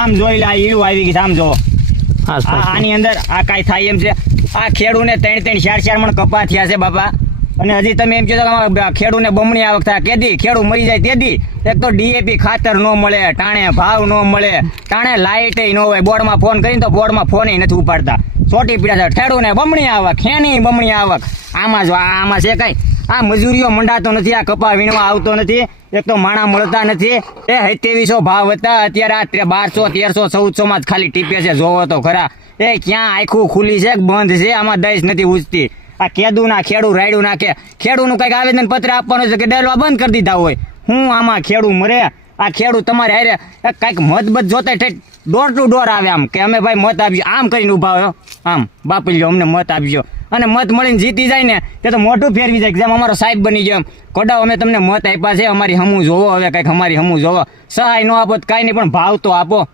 આમ જોઈ લે, આ ઈળું આવી ગઈ છે, આમ જો આની અંદર આ કાંઈ થાય એમ છે. આ ખેડૂને 3-4 મણ કપા થયા છે બાપા. અને હજી તમે એમ કહો કે ખેડૂને બમણી આવક થાય, કેદી ખેડૂ મરી જાય તેદી. એક તો ડીએપી ખાતર ન મળે, ટાણે ભાવ ન મળે, ટાણે લાઇટ ન હોય. બોર્ડમાં ફોન કરીને તો બોર્ડમાં ફોન નથી ઉપાડતા. ચોટી પીડા છે ખેડૂને બમણી આવક, ખેની બમણી આવક. આમાં જો આમાં છે કઈ આ મજૂરીઓ મંડાતો નથી, આ કપા વીણવા આવતો નથી, એક તો માણા મળતા નથી. એ 2300 ભાવ હતા, અત્યારે આ 1200, 1300, 1400 જ ખાલી ટીપે છે. જોવો તો ખરા, એ ક્યાં આખું ખુલ્લી છે બંધ છે, આમાં દઈશ નથી ઉજતી. આ કેદુના ખેડૂ રાયડું નાખે, ખેડૂનું કઈક આવેદન પત્ર આપવાનું છે કે ડેલવા બંધ કરી દીધા હોય. હું આમાં ખેડૂ મરે, આ ખેડૂત તમારે હારે કઈક મતબત જોતા ડોર ટુ ડોર આવે આમ કે અમે ભાઈ મત આપજો, આમ કરીને ઉભા હોય, આમ બાપી લ્યો અમને મત આપજો. અને મત મળીને જીતી જાય ને તે તો મોઢું ફેરવી જાય, જેમ અમારો સાહેબ બની ગયો એમ. કોડાઓ અમે તમને મત આપ્યા છે, અમારી હમું જોવો, હવે કઈક અમારી હમું જોવો. સહાય ન આપો તો કાંઈ નહીં, પણ ભાવ તો આપો.